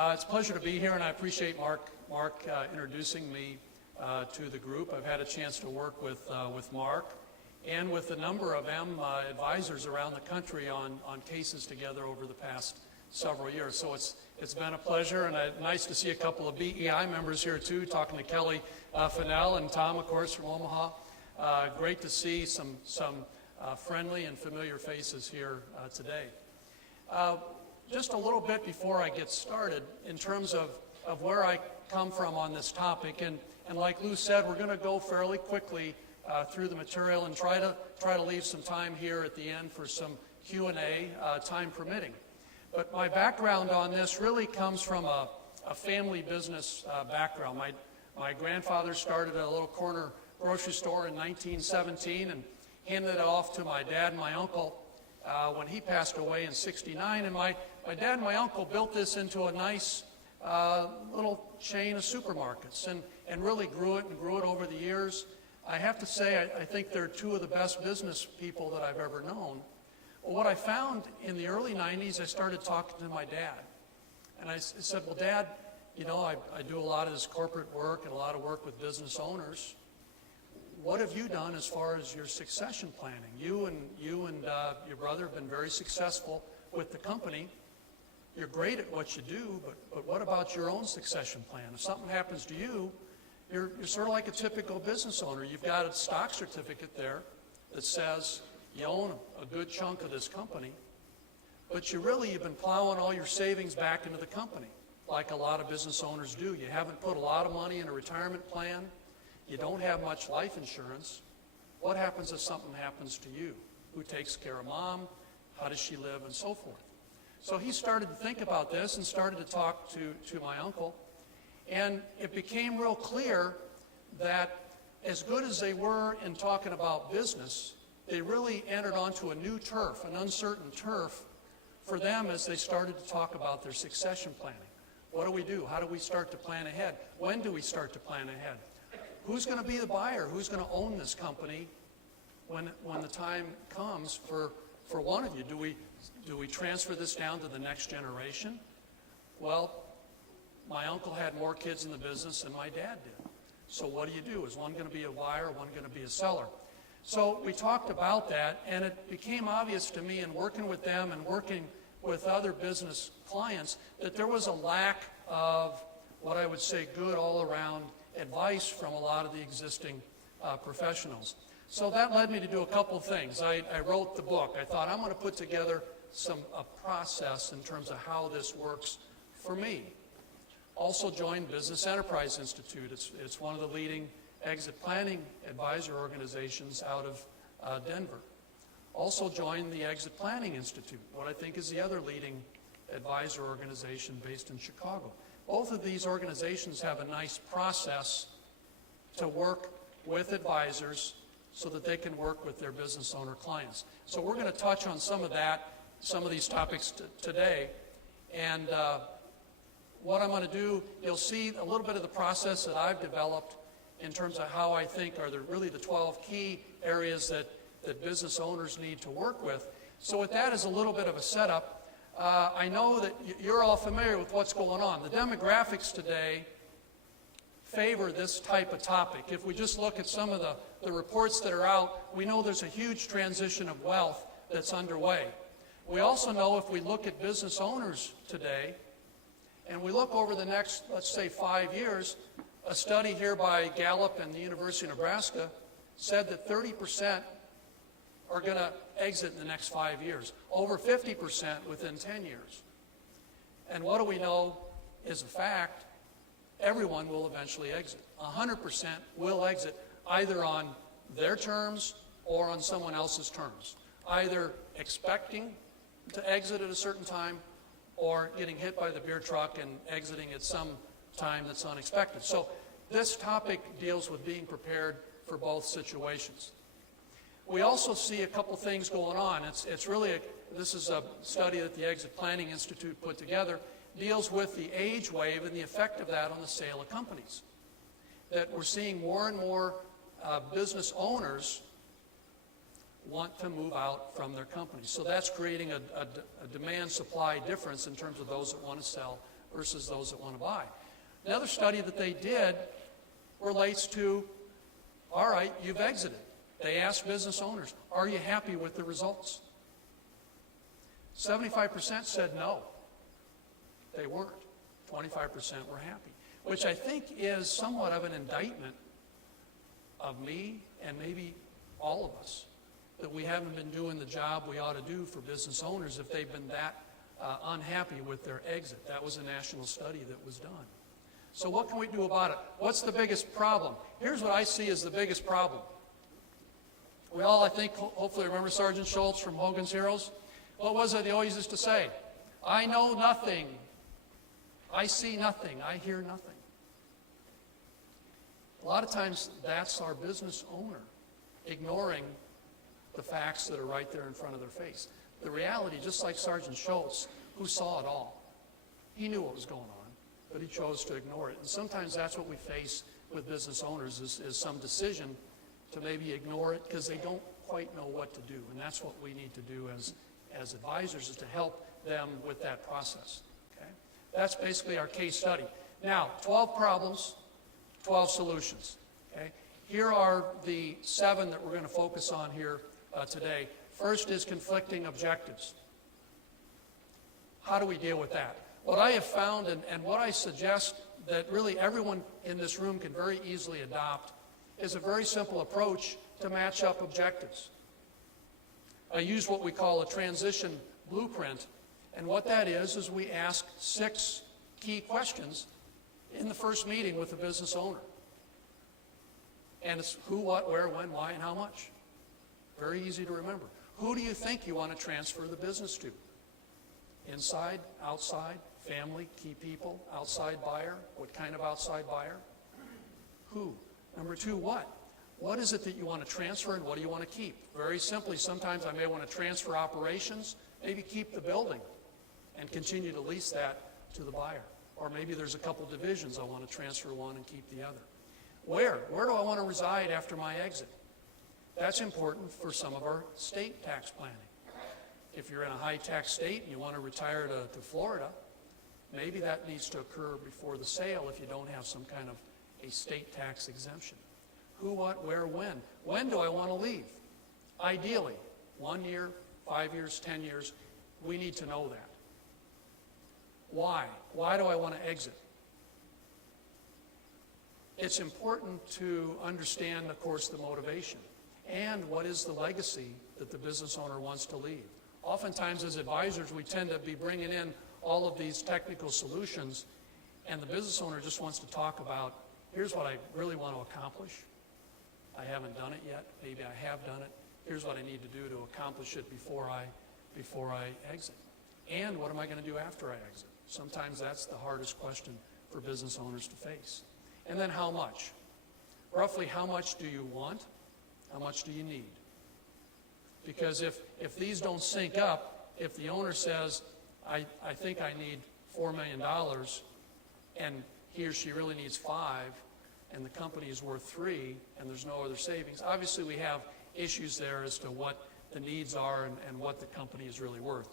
It's a pleasure to be here, and I appreciate Mark introducing me to the group. I've had a chance to work with Mark and with a number of advisors around the country on cases together over the past several years. So it's been a pleasure, and nice to see a couple of BEI members here too, talking to Kelly Fennell and Tom, of course, from Omaha. Great to see some friendly and familiar faces here today. Just a little bit before I get started in terms of where I come from on this topic, and like Lou said, we're going to go fairly quickly through the material and try to leave some time here at the end for some Q&A, time permitting. But my background on this really comes from a family business background. My grandfather started a little corner grocery store in 1917 and handed it off to my dad and my uncle when he passed away in '69. And my dad and my uncle built this into a nice little chain of supermarkets and really grew it over the years. I have to say, I think they're two of the best business people that I've ever known. Well, what I found in the early 90s, I started talking to my dad. And I said, well, Dad, you know, I do a lot of this corporate work and a lot of work with business owners. What have you done as far as your succession planning? You and your brother have been very successful with the company. You're great at what you do, but what about your own succession plan? If something happens to you, you're sort of like a typical business owner. You've got a stock certificate there that says you own a good chunk of this company, but you've been plowing all your savings back into the company, like a lot of business owners do. You haven't put a lot of money in a retirement plan. You don't have much life insurance. What happens if something happens to you? Who takes care of Mom? How does she live? And so forth. So he started to think about this and started to talk to my uncle. And it became real clear that as good as they were in talking about business, they really entered onto a new turf, an uncertain turf for them as they started to talk about their succession planning. What do we do? How do we start to plan ahead? When do we start to plan ahead? Who's going to be the buyer? Who's going to own this company when the time comes for one of you? Do we transfer this down to the next generation? Well, my uncle had more kids in the business than my dad did. So what do? Is one going to be a buyer, one going to be a seller? So we talked about that, and it became obvious to me in working with them and working with other business clients that there was a lack of what I would say good all-around advice from a lot of the existing professionals. So that led me to do a couple of things. I wrote the book. I thought I'm going to put together a process in terms of how this works for me. Also joined Business Enterprise Institute. It's one of the leading exit planning advisor organizations out of Denver. Also joined the Exit Planning Institute, what I think is the other leading advisor organization based in Chicago. Both of these organizations have a nice process to work with advisors so that they can work with their business owner clients. So we're going to touch on some of these topics today. And what I'm going to do, you'll see a little bit of the process that I've developed in terms of how I think are really the 12 key areas that business owners need to work with. So with that as a little bit of a setup, I know that you're all familiar with what's going on. The demographics today favor this type of topic. If we just look at some of the reports that are out, we know there's a huge transition of wealth that's underway. We also know if we look at business owners today, and we look over the next, let's say, 5 years, a study here by Gallup and the University of Nebraska said that 30% are going to exit in the next 5 years, over 50% within 10 years. And what do we know is a fact? Everyone will eventually exit. 100% will exit either on their terms or on someone else's terms, either expecting to exit at a certain time or getting hit by the beer truck and exiting at some time that's unexpected. So this topic deals with being prepared for both situations. We also see a couple things going on. This is a study that the Exit Planning Institute put together, deals with the age wave and the effect of that on the sale of companies. That we're seeing more and more business owners want to move out from their companies. So that's creating a demand-supply difference in terms of those that want to sell versus those that want to buy. Another study that they did relates to, all right, you've exited. They asked business owners, are you happy with the results? 75% said no, they weren't. 25% were happy, which I think is somewhat of an indictment of me and maybe all of us, that we haven't been doing the job we ought to do for business owners if they've been that unhappy with their exit. That was a national study that was done. So what can we do about it? What's the biggest problem? Here's what I see as the biggest problem. We all, I think, hopefully remember Sergeant Schultz from Hogan's Heroes. What was it he always used to say? I know nothing. I see nothing. I hear nothing. A lot of times that's our business owner ignoring the facts that are right there in front of their face. The reality, just like Sergeant Schultz, who saw it all, he knew what was going on, but he chose to ignore it. And sometimes that's what we face with business owners is some decision to maybe ignore it because they don't quite know what to do. And that's what we need to do as advisors, is to help them with that process. Okay? That's basically our case study. Now, 12 problems, 12 solutions. Okay? Here are the 7 that we're going to focus on here today. First is conflicting objectives. How do we deal with that? What I have found and what I suggest that really everyone in this room can very easily adopt is a very simple approach to match up objectives. I use what we call a transition blueprint, and what that is we ask 6 key questions in the first meeting with the business owner. And it's who, what, where, when, why, and how much. Very easy to remember. Who do you think you want to transfer the business to? Inside, outside, family, key people, outside buyer? What kind of outside buyer? Who? Number 2, what? What is it that you want to transfer and what do you want to keep? Very simply, sometimes I may want to transfer operations, maybe keep the building and continue to lease that to the buyer. Or maybe there's a couple divisions I want to transfer one and keep the other. Where? Where do I want to reside after my exit? That's important for some of our state tax planning. If you're in a high-tax state and you want to retire to Florida, maybe that needs to occur before the sale if you don't have some kind of a state tax exemption. Who, what, where, when? When do I want to leave? Ideally, 1 year, 5 years, 10 years. We need to know that. Why? Why do I want to exit? It's important to understand, of course, the motivation and what is the legacy that the business owner wants to leave. Oftentimes, as advisors, we tend to be bringing in all of these technical solutions, and the business owner just wants to talk about, here's what I really want to accomplish. I haven't done it yet. Maybe I have done it. Here's what I need to do to accomplish it before I exit. And what am I going to do after I exit? Sometimes that's the hardest question for business owners to face. And then how much? Roughly how much do you want? How much do you need? Because if these don't sync up, if the owner says, I think I need $4 million, and he or she really needs 5, and the company is worth 3, and there's no other savings, obviously we have issues there as to what the needs are and what the company is really worth.